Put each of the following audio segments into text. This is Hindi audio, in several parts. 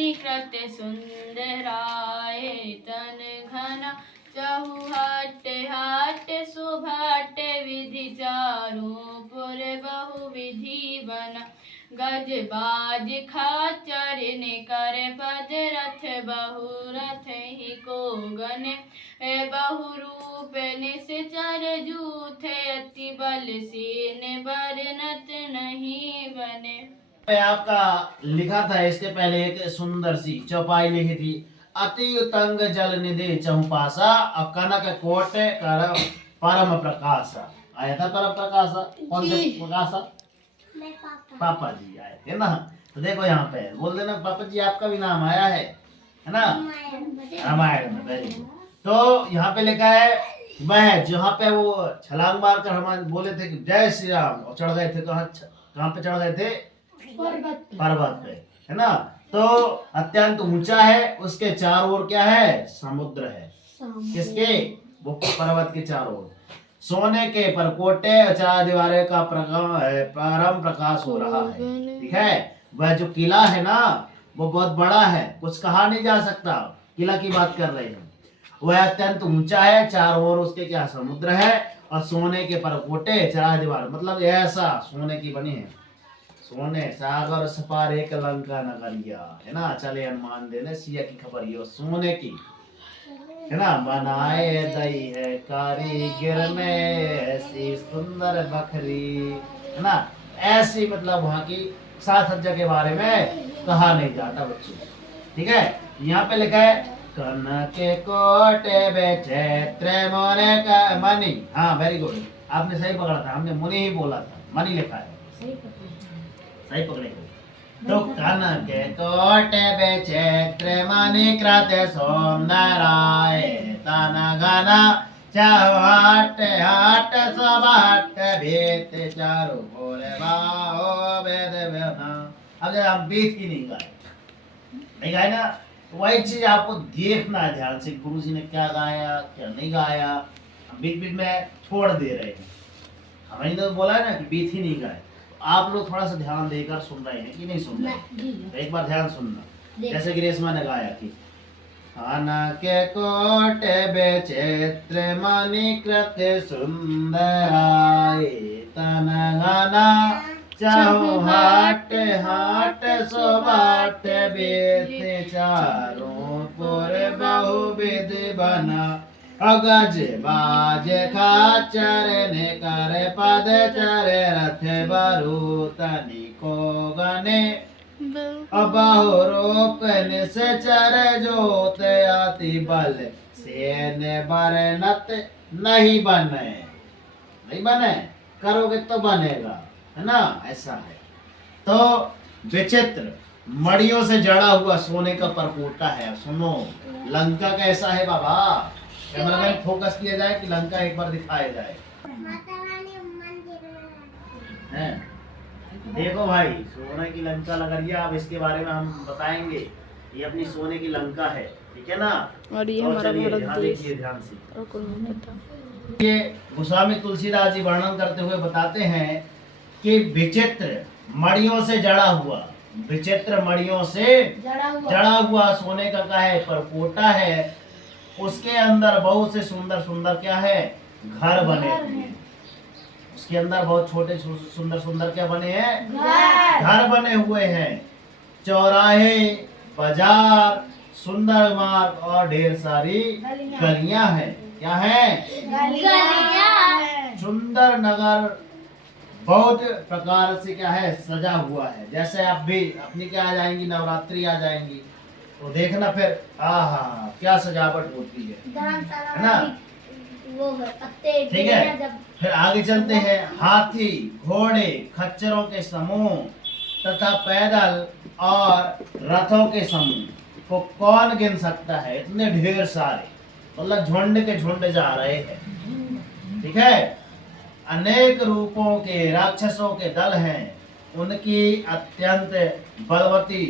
मणिकृत सुंदराय तन घना चहु हट हाट सुभाट विधि चारों पुर बहु विधि बना गज बाज खाचर ने कर पद रथ बहु रथ ही को गने बहु रूप निश्चर जूथे अति बल सीन बरनत नहीं बने। आपका लिखा था इसके पहले एक सुंदर सी चौपाई लिखी थी, अति उतंग जल निधि चहुपासा और कनक कोट कर परम प्रकाशा। आया था परम प्रकाशा, कौन से प्रकाशा? पापा जी आए थे ना। तो देखो यहाँ पे बोल देना पापा जी आपका भी नाम आया है ना, रामायण में। Very good. तो यहाँ पे लिखा है वह जहाँ पे वो छलांग मार कर हम बोले थे कि जय श्री राम, और चढ़ गए थे कहाँ पे चढ़ गए थे? पर्वत पे, है ना। तो अत्यंत ऊंचा है, उसके चारों ओर क्या है? समुद्र है। किसके? वो पर्वत के चारों ओर सोने के परकोटे चार दीवारें का परम प्रकाश हो रहा है। ठीक है, वह जो किला है ना वो बहुत बड़ा है, कुछ कहा नहीं जा सकता। किला की बात कर रहे हैं। वह अत्यंत ऊंचा है, चारों ओर उसके क्या समुद्र है, और सोने के परकोटे चार दीवार मतलब ऐसा सोने की बनी है। सोने सागर सपार एक लंका नगरिया, है ना। चले हनुमान देने सिया की खबर, ये सोने की, है ना। बनाए दई है कारीगर ने ऐसी सुंदर बखरी, है ना। ऐसी मतलब वहाँ की साज सज्जा के बारे में कहा नहीं जाता बच्चों। ठीक है, यहाँ पे लिखा है कनक कोटे बेचैत्र मोने का मणि। हाँ वेरी गुड, आपने सही पकड़ा था, हमने मुनि ही बोला था, मणि लिखा है, सही पकड़े। तो कनक कोटे बेचैत्र मणि कृत सुंदराय तन घना चहु हाट सबाट भेत चारु बोले बाहो वेद व्यथा। अब जब हम बीत ही नहीं गाए ना, वही चीज आपको देखना है ध्यान से, गुरु जी ने क्या गाया क्या नहीं गाया। हम बीच बीच में छोड़ दे रहे हैं, हमें तो बोला है ना कि बीत ही नहीं गाए। आप लोग थोड़ा सा ध्यान देकर सुन रहे हैं कि नहीं सुन रहे हैं? एक बार ध्यान सुनना, जैसे कि रेशमा ने गाया कि कनक कोट बेचैत्र मणि कृत सुंदराय तन घना चहु हाट हाट सोबाट बेत चारों पुर बहु विधि बना अगज बाज खाचर ने कर पद चर रथ बरु तनिको गने अबाहु रूप निश्चर जोत अति बल सेन बरनत नहीं बने। नहीं बने, करोगे तो बनेगा, है ना। ऐसा है। तो विचित्र मड़ियों से जड़ा हुआ सोने का परपोटा है। सुनो लंका कैसा है बाबा, कैमरामैन फोकस किया जाए कि लंका एक बार दिखाया जाए। हैं? देखो भाई सोने की लंका लगरिया, अब इसके बारे में हम बताएंगे। ये अपनी सोने की लंका है, ठीक है ना। और ये हमारा देखिए ध्यान से। ये गोस्वामी तुलसीदास जी वर्णन करते हुए बताते हैं कि विचित्र मड़ियों से जड़ा हुआ, विचित्र मड़ियों से जड़ा हुआ सोने का है परपोटा है। उसके अंदर बहुत से सुंदर सुंदर क्या है? घर बने हुए हैं। उसके अंदर बहुत छोटे सुंदर सुंदर क्या बने हैं? घर बने हुए हैं। चौराहे, बाजार, सुंदर मार्ग और ढेर सारी गलियां हैं। क्या है? गलियां। सुंदर नगर बहुत प्रकार से क्या है? सजा हुआ है। जैसे आप भी अपनी क्या आ जाएंगी, नवरात्रि आ जाएंगी तो देखना फिर आहा क्या सजावट होती है ना। वो ठीक है, फिर आगे चलते हैं। हाथी, घोड़े, खच्चरों के समूह तथा पैदल और रथों के समूह को कौन गिन सकता है? इतने ढेर सारे, मतलब झुंड के झुंड जा रहे हैं। ठीक है, अनेक रूपों के राक्षसों के दल हैं। उनकी अत्यंत बलवती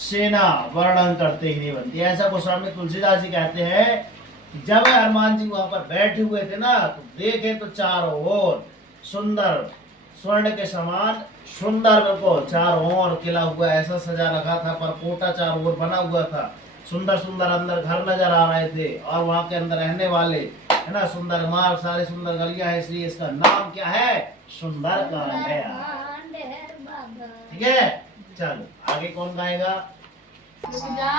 सेना वर्णन करते ही नहीं बनती। ऐसा गोस्वामी तुलसीदास जी कहते हैं जब हनुमान जी वहां पर बैठे हुए थे ना तो देखे तो चारों ओर सुंदर स्वर्ण के समान सुंदर को चारों ओर किला हुआ ऐसा सजा रखा था, पर कोटा चारों ओर बना हुआ था। सुंदर सुंदर अंदर घर नजर आ रहे थे और वहां के अंदर रहने वाले, है ना, सुंदर मार्ग, सारी सुंदर गलियां है, इसलिए इसका नाम क्या है? सुंदरकांड है। ठीक है, चलो आगे कौन गाएगा? रुक जा।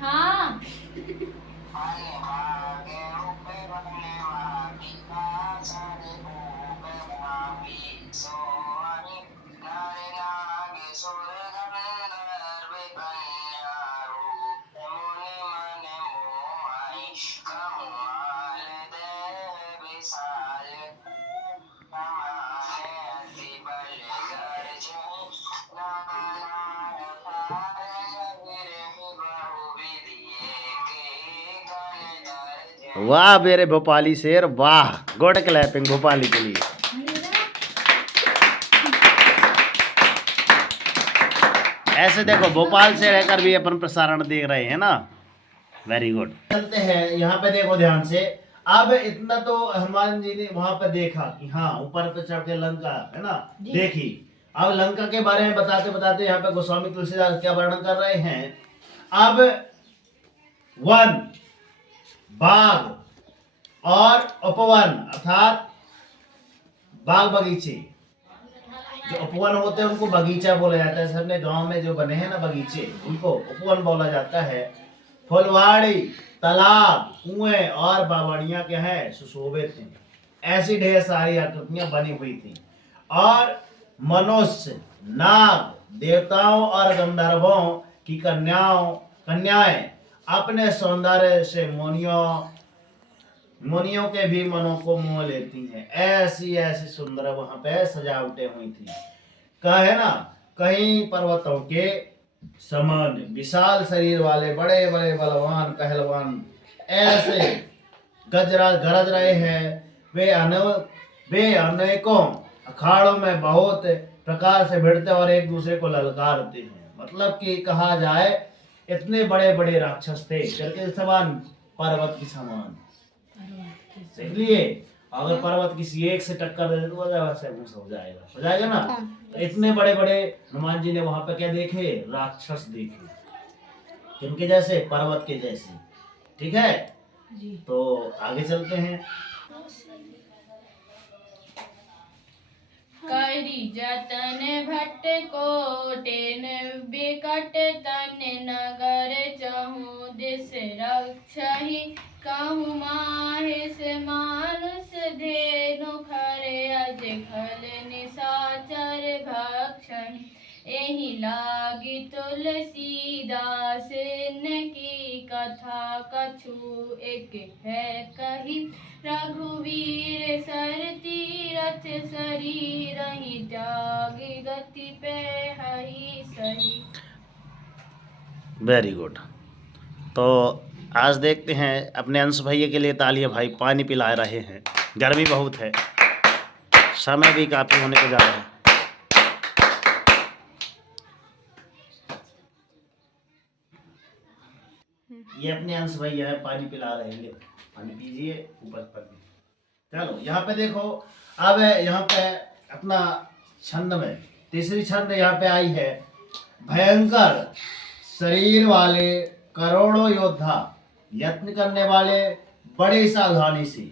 हाँ। वाह मेरे भोपाली शेर, वाह, गुड क्लैपिंग भोपाली के लिए। ऐसे देखो भोपाल से रहकर भी अपन प्रसारण देख रहे हैं ना, वेरी गुड। चलते हैं, यहाँ पे देखो ध्यान से। अब इतना तो हनुमान जी ने वहां पे देखा कि हाँ ऊपर पे चढ़ के लंका है ना देखी। अब लंका के बारे में बताते बताते यहाँ पे गोस्वामी तुलसीदास क्या वर्णन कर रहे हैं। अब वन, बाग और उपवन अर्थात बाग बगीचे, जो उपवन होते हैं उनको बगीचा बोला जाता है। सबने गांव में जो बने हैं ना बगीचे, उनको उपवन बोला जाता है। फुलवाड़ी, तालाब, कुएं और बावड़ियां क्या है? सुशोभित थी। ऐसी ढेर सारी आकृतियां बनी हुई थी और मनुष्य, नाग, देवताओं और गंधर्वों की कन्याएं अपने सौंदर्य से मुनियों के भी मनों को मोह लेती हैं। ऐसी ऐसी सुंदर वहां पे सजावटें हुई थी। कहे ना, कहीं पर्वतों के समान विशाल शरीर वाले बड़े बड़े बलवान पहलवान ऐसे गरज रहे हैं। वे अनेकों अखाड़ों में बहुत प्रकार से भिड़ते और एक दूसरे को ललकारते हैं। मतलब कि कहा जाए इतने बड़े बड़े राक्षस थे, के समान, पर्वत के समान। इसलिए अगर पर्वत किसी एक से टक्कर दे तो वैसे हो जाएगा ना। तो इतने बड़े बड़े हनुमान जी ने वहां पे क्या देखे? राक्षस देखे, किनके जैसे? पर्वत के जैसे। ठीक है जी। तो आगे चलते हैं। करी जतन भट्ट कोटेन बिकट तन नगर चहु दिस रक्षहि कहु माहिस मानुष धेनु खरे अज खल निशाचर भक्षहि एहि लागी तुलसीदास की कथा कछु एक है कही रघुवीर सर तीरथ शरीर ही त्याग गति पे हई सही। Very good. तो आज देखते हैं अपने अंश भैया के लिए तालियां भाई, पानी पिला रहे हैं, गर्मी बहुत है, समय भी काफ़ी होने को जा रहा है। ये अपने अंश भैया है, पानी पिला रहे हैं, पानी पीजिए ऊपर पर। चलो यहाँ पे देखो, अब यहाँ पे अपना छंद में तीसरी छंद यहाँ पे आई है। भयंकर शरीर वाले करोड़ों योद्धा यत्न करने वाले बड़ी सावधानी से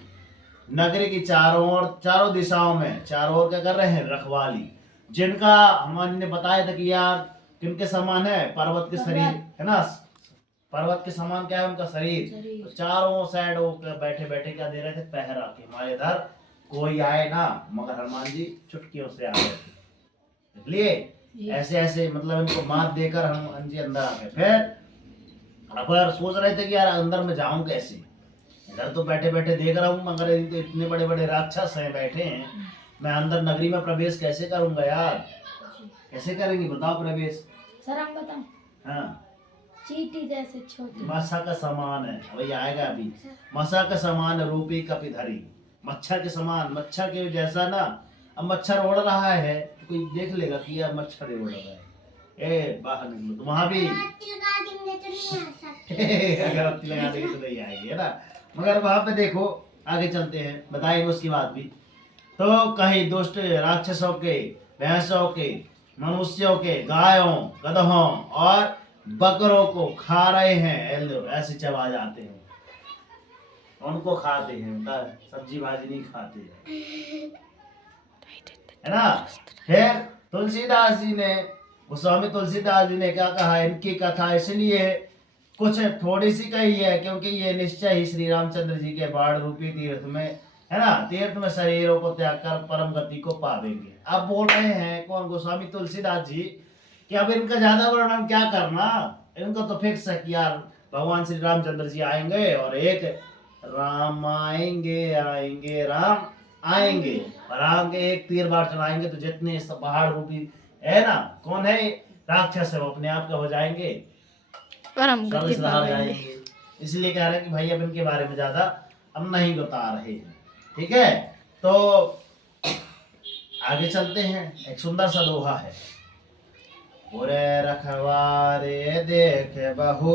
नगरी की चारों दिशाओं में, चारों ओर क्या कर रहे हैं? रखवाली। जिनका हनुमान ने बताया था कि यार किनके समान है? पर्वत के शरीर, है ना, पर्वत के समान क्या है उनका शरीर। तो चारों साइड वो बैठे बैठे क्या दे रहे थे? पहरा कि हमारे इधर कोई आए ना, मगर हनुमान जी चुटकियों से आ गए थे। इसलिए ऐसे ऐसे मतलब इनको मात देकर हनुमान जी अंदर आ गए। फिर अब सोच रहे थे कि यार अंदर में जाऊं कैसे, इधर तो बैठे बैठे देख रहा हूँ, मगर तो इतने बड़े बड़े राक्षस हैं बैठे हैं, मैं अंदर नगरी में प्रवेश कैसे करूंगा यार? कैसे करेंगे बताओ प्रवेश? सर हम बताएं? हाँ, चींटी जैसे छोटी, मच्छर का समान है, वही आएगा अभी। मच्छर का समान रूपी कपिधरी, मच्छर के समान, मच्छर के जैसा ना। अब मच्छर उड़ रहा है तो कोई देख लेगा कि यार मच्छर उड़ रहा है, ए बाहर निकलो। तो वहां भी अगरबत्ती लगा देंगे तो नहीं आएगी, है ना। मगर वहां पे देखो आगे चलते हैं, बताएंगे उसकी बात भी। तो कहीं दुष्ट राक्षसों के, भैंसों के, मनुष्यों के, गायों, गधों और बकरों को खा रहे हैं, ये लो, ऐसे चबा जाते हैं, उनको खाते हैं, उनका सब्जी भाजी नहीं खाते हैं, है ना। फिर तुलसीदास जी ने, गोस्वामी तुलसीदास जी ने क्या कहा, इनकी कथा इसलिए कुछ थोड़ी सी कही है क्योंकि ये निश्चय ही श्री रामचंद्र जी के बाण रूपी तीर्थ में, है ना, तीर्थ में शरीरों को त्याग कर परम गति को पावेंगे। अब बोल रहे हैं कौन, गोस्वामी तुलसीदास जी, कि अब इनका ज्यादा वर्णन क्या करना, इनको तो फिक्स है कि यार भगवान श्री रामचंद्र जी आएंगे और एक राम आएंगे, आएंगे राम आएंगे, और आगे एक तीर बार चलाएंगे तो जितने सब पहाड़ रूपी है ना, कौन है राक्षस है, वो अपने आप का हो जाएंगे, परम गति जाएंगे। इसलिए कह रहे हैं कि भाई अब इनके बारे में ज्यादा हम नहीं बता रहे हैं, ठीक है। तो आगे चलते हैं, एक सुंदर सा दोहा है। उरे रखवारे देख बहु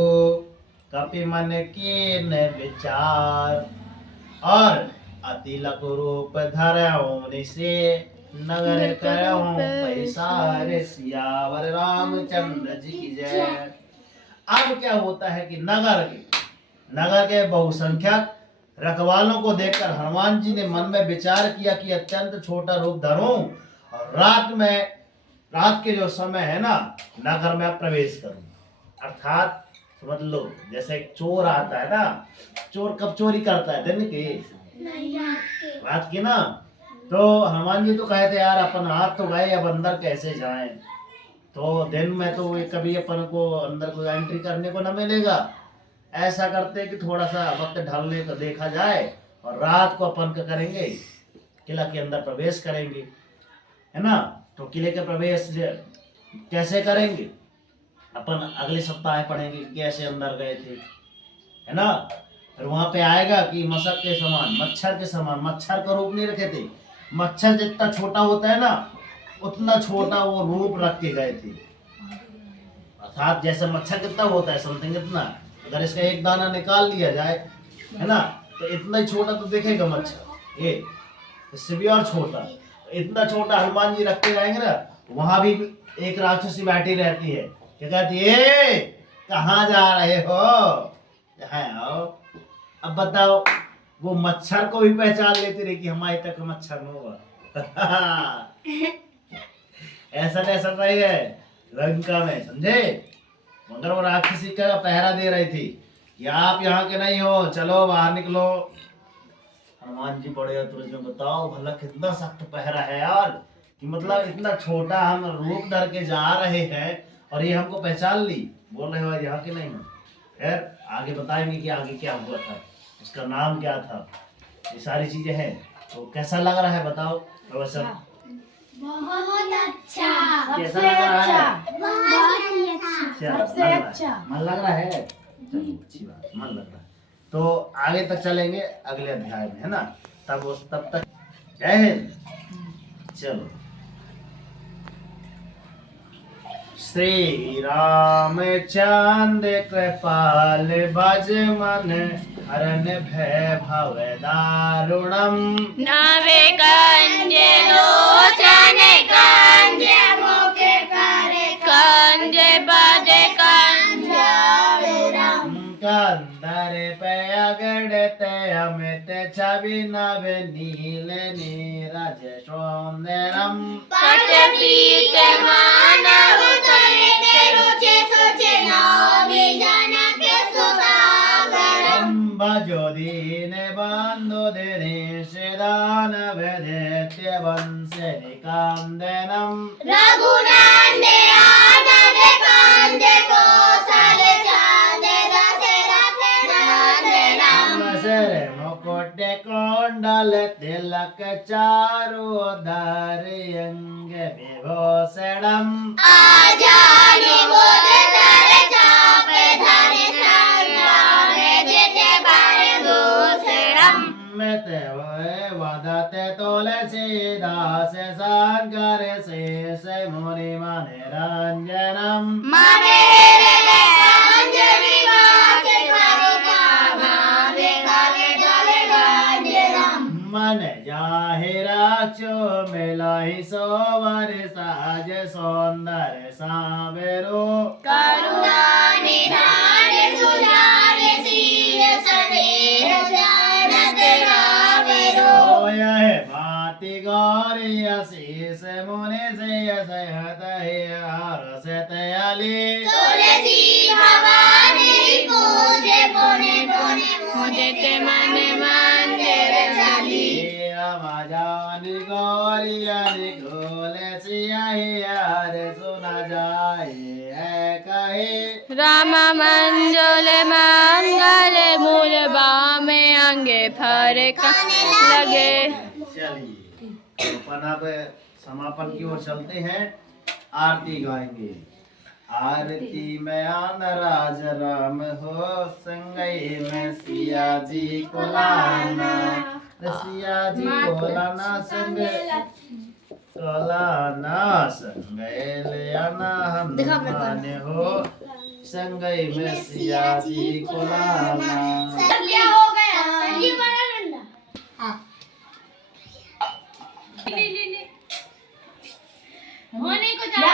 कपि मन कीन विचार, और अतिलक रूप धरऊं से नगर करऊं पैसारे, सियावर रामचंद्र जी की जय। अब क्या होता है कि नगर के बहुसंख्यक रखवालों को देखकर हनुमान जी ने मन में विचार किया कि अत्यंत छोटा रूप धरूं और रात के जो समय है ना, नगर में प्रवेश करूं। अर्थात समझ लो, जैसे एक चोर आता है ना, चोर कब चोरी करता है, दिन के रात के ना। तो हनुमान जी तो कहे थे यार अपन हाथ तो गए, अब अंदर कैसे जाएं, तो दिन में तो कभी अपन को अंदर कोई एंट्री करने को न मिलेगा, ऐसा करते कि थोड़ा सा वक्त ढलने को देखा जाए और रात को अपन क्या करेंगे, किला के अंदर प्रवेश करेंगे, है ना। तो किले के प्रवेश कैसे करेंगे, अपन अगले सप्ताह पढ़ेंगे कि कैसे अंदर गए थे, है ना। फिर वहां पे आएगा कि मशक के समान, मच्छर के समान, मच्छर का रूप नहीं रखे थे, मच्छर जितना छोटा होता है ना उतना छोटा वो रूप रख के गए थे। अर्थात जैसे मच्छर कितना होता है, समथिंग इतना, अगर इसका एक दाना निकाल लिया जाए, है ना, तो इतना ही छोटा तो दिखेगा मच्छर, ये इससे भी और छोटा, इतना छोटा हनुमान जी रखते जाएंगे ना, वहां भी एक राक्षसी बैठी रहती है, क्या कहती है, कहाँ जा रहे हो, यहाँ आओ। अब बताओ, वो मच्छर को भी पहचान लेती रही कि हमारे तक मच्छर न हुआ। ऐसा ऐसा नहीं है लंका में, समझे। मगर वो राक्षसी का पहरा दे रही थी कि आप यहाँ के नहीं हो, चलो बाहर निकलो। हनुमान जी बड़े तुरंत में, बताओ भला कितना सख्त पहरा है यार, कि मतलब इतना छोटा हम रूप धर के जा रहे हैं और ये हमको पहचान ली, बोल रहे हो यहाँ के नहीं हो। खैर आगे बताएंगे कि आगे क्या हुआ था, उसका नाम क्या था, ये सारी चीजें हैं। तो कैसा लग रहा है बताओ प्रोफेसर, बहुत अच्छा, कैसा लग रहा है, बहुत ही अच्छा, सबसे अच्छा। मन लग रहा है, चलो अच्छी बात, मन लग रहा है। तो आगे तक चलेंगे अगले अध्याय में, है ना, तब तक जय हिंद। चलो, श्री रामचंद्र कृपाल भज मन हरन भय भव दारुणम, नावे कंज लोचन कंज मुखे करे कंज बजे कंज विरम, कंदर पयगड़त अमित छवि नव नील नीरज सौंदरम, पट पीत मानव तरित रुचि सुचि नाभि जनक सुदागरम, भजो दीन बंधु दिनेश दानव दैत्य वंश निकांदनम, रघुनंदे आनंद कांद कौशल चांद दशरथ नंदनम, सर मुकुट कुंडल तिलक चारु धर अंग विभूषणम, आजानु बोध धर चाप धर संग्राम जित भूषणम, मित वदत तुलसीदास सागर शेष मुनि मनोरंजनम, मने अंजलि वास करुता भावे कले जल गांजे साज सौंदर्य सावेरो करुणा निधान सुजान शील सनेह जानत रावरो यह भांति गौरी आशीष मुनि से सहत रसत अली तुलसी भवानी पूजे पुने पुने मुदित मन मंदिर चली जानी गौरिया निकोल सियार सुना जाए है कहे राम मंजुल मंगल मूल बामे अंगे फर लगे। चलिए तो अपन अब समापन की ओर चलते हैं, आरती गाएंगे। आरती में आन राज राम हो संगई में सिया जी को लाना, सिया जी को लाना संग ले आना हनुमान हो संगई में सिया जी को लाना। क्या हो गया संजीव बना डंडा होने को जा